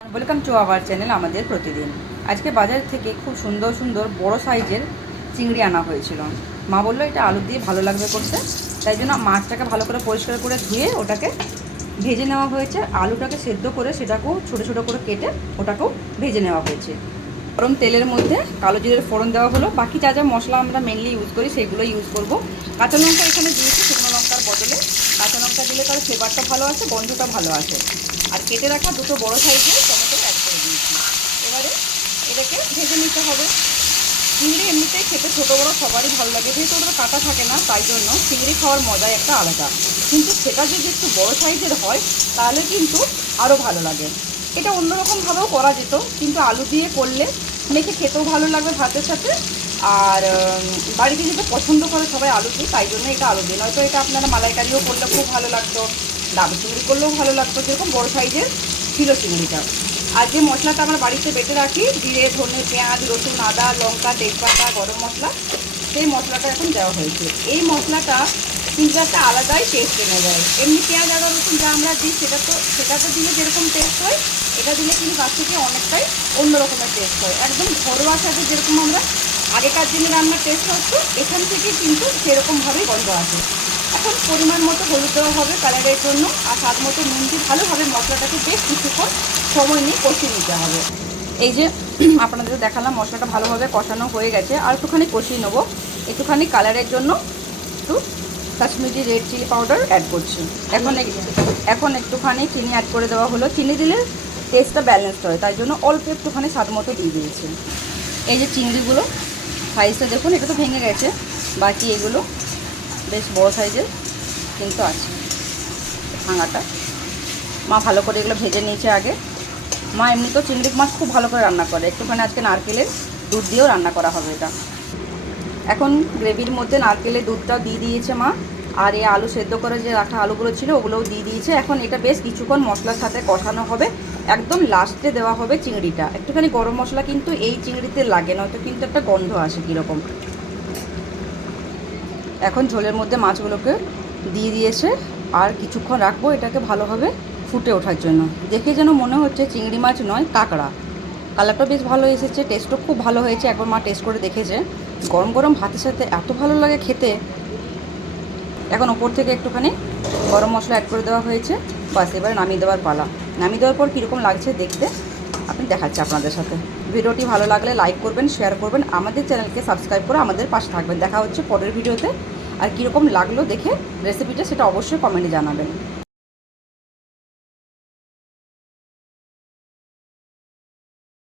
Welcome to our channel আমাদের প্রতিদিন। আজকে বাজার থেকে খুব সুন্দর সুন্দর বড় সাইজের চিংড়ি আনা হয়েছিল। মা বললো এটা আলু দিয়ে ভালো লাগবে করতে, তাই জন্য মাছটাকে ভালো করে পরিষ্কার করে ধুয়ে ওটাকে ভেজে নেওয়া হয়েছে। আলুটাকে সেদ্ধ করে সেটাকেও ছোটো ছোটো করে কেটে ওটাকেও ভেজে নেওয়া হয়েছে। গরম তেলের মধ্যে কালো জিরের ফোড়ন দেওয়া হলো। বাকি যা যা মশলা আমরা মেনলি ইউজ করি সেগুলো ইউজ করব। কাঁচা লঙ্কা এখানে দিয়েছি, শুকনো লঙ্কার বদলে কাঁচা লঙ্কা দিলে তার ফ্লেভারটা ভালো আসে, গন্ধটা ভালো আসে। আর কেটে রাখা দুটো বড় সাইজের টমেটো অ্যাড করে দিয়েছি। এবারে এটাকে ভেজে নিতে হবে। চিংড়ি এমনিতেই খেতে ছোটো বড়ো সবারই ভালো লাগে, যেহেতু ওটা কাটা থাকে না, তাই জন্য চিংড়ি খাওয়ার মজাই একটা আলাদা। কিন্তু সেটা যদি একটু বড় সাইজের হয় তাহলে কিন্তু আরও ভালো লাগে। এটা অন্যরকমভাবেও করা যেত, কিন্তু আলু দিয়ে করলে মেখে খেতেও ভালো লাগবে ভাতের সাথে। আর বাড়িতে যেটা পছন্দ করে সবাই আলু দিয়ে, তাই জন্য এটা আলু দিয়ে। নয়তো এটা আপনারা মালাইকারিও করলে খুব ভালো লাগতো, ডাব চিংড়ি করলেও ভালো লাগতো। যেরকম বড় সাইজের ছিল চিংড়িটা। আর যে মশলাটা আমরা বাড়িতে বেটে রাখি, জিরে, ধনে, পেঁয়াজ, রসুন, আদা, লঙ্কা, তেজপাতা, গরম মশলা, সেই মশলাটা এখন দেওয়া হয়েছে। এই মশলাটা কিন্তু একটা আলাদাই টেস্ট এনে দেয়। এমনি পেঁয়াজ, আদা, রসুন যা আমরা দিই সেটাতে দিলে যেরকম টেস্ট হয়, এটা দিলে কিন্তু তার থেকে অনেকটাই অন্য রকমের টেস্ট হয়। একদম ঘরোয়া সাথে যেরকম আমরা আগেকার দিনে রান্নার টেস্ট হতো, এখান থেকে কিন্তু সেরকমভাবেই গন্ধ আসে। এখন পরিমাণ মতো হলুদ দেওয়া হবে কালারের জন্য, আর স্বাদ মতো নুন দিয়ে ভালোভাবে মশলাটাকে বেশ কিছুক্ষণ সময় নিয়ে কষিয়ে নিতে হবে। এই যে আপনাদের দেখালাম, মশলাটা ভালোভাবে কষানো হয়ে গেছে। আর একটুখানি কষিয়ে নেবো, একটুখানি কালারের জন্য একটু Kashmiri red chilli powder add করছি। এখন একটুখানি চিনি অ্যাড করে দেওয়া হলো। চিনি দিলে টেস্টটা ব্যালেন্সড হয়, তাই জন্য অল্প একটুখানি স্বাদ মতো দিয়ে দিয়েছি। এই যে চিংড়িগুলো সাইজটা দেখুন, এটা তো ভেঙে গেছে, বাকি এগুলো বেশ বড় সাইজের কিন্তু আছে। ভাঙাটা মা ভালো করে এগুলো ভেজে নিয়েছে আগে। মা এমনি তো চিংড়ি মাছ খুব ভালো করে রান্না করে, একটুখানি আজকে নারকেলের দুধ দিয়েও রান্না করা হবে এটা। এখন গ্রেভির মধ্যে নারকেলের দুধটাও দিয়ে দিয়েছে মা, আর এই আলু সেদ্ধ করে যে রাখা আলুগুলো ছিল ওগুলোও দিয়ে দিয়েছে। এখন এটা বেশ কিছুক্ষণ মশলার সাথে কষানো হবে। একদম লাস্টে দেওয়া হবে চিংড়িটা। একটুখানি গরম মশলা কিন্তু এই চিংড়িতে লাগে, নয়তো কিন্তু একটা গন্ধ আসে কীরকম। এখন ঝোলের মধ্যে মাছগুলোকে দিয়ে দিয়েছে, আর কিছুক্ষণ রাখবো এটাকে ভালোভাবে ফুটে ওঠার জন্য। দেখে যেন মনে হচ্ছে চিংড়ি মাছ নয়, কাঁকড়া। কালারটা বেশ ভালো এসেছে, টেস্টও খুব ভালো হয়েছে। একবার মা টেস্ট করে দেখেছে, গরম গরম ভাতের সাথে এত ভালো লাগে খেতে। এখন ওপর থেকে একটুখানি গরম মশলা অ্যাড করে দেওয়া হয়েছে। বাস এবার নামিয়ে দেওয়ার পালা। নামিয়ে দেওয়ার পর কীরকম লাগছে দেখতে আপনি দেখাচ্ছি আপনাদের সাথে। ভিডিওটি ভালো লাগলে লাইক করবেন, শেয়ার করবেন, আমাদের চ্যানেলকে সাবস্ক্রাইব করে আমাদের পাশে থাকবেন। দেখা হচ্ছে পরের ভিডিওতে। আর কীরকম লাগলো দেখে রেসিপিটা সেটা অবশ্যই কমেন্টে জানাবেন।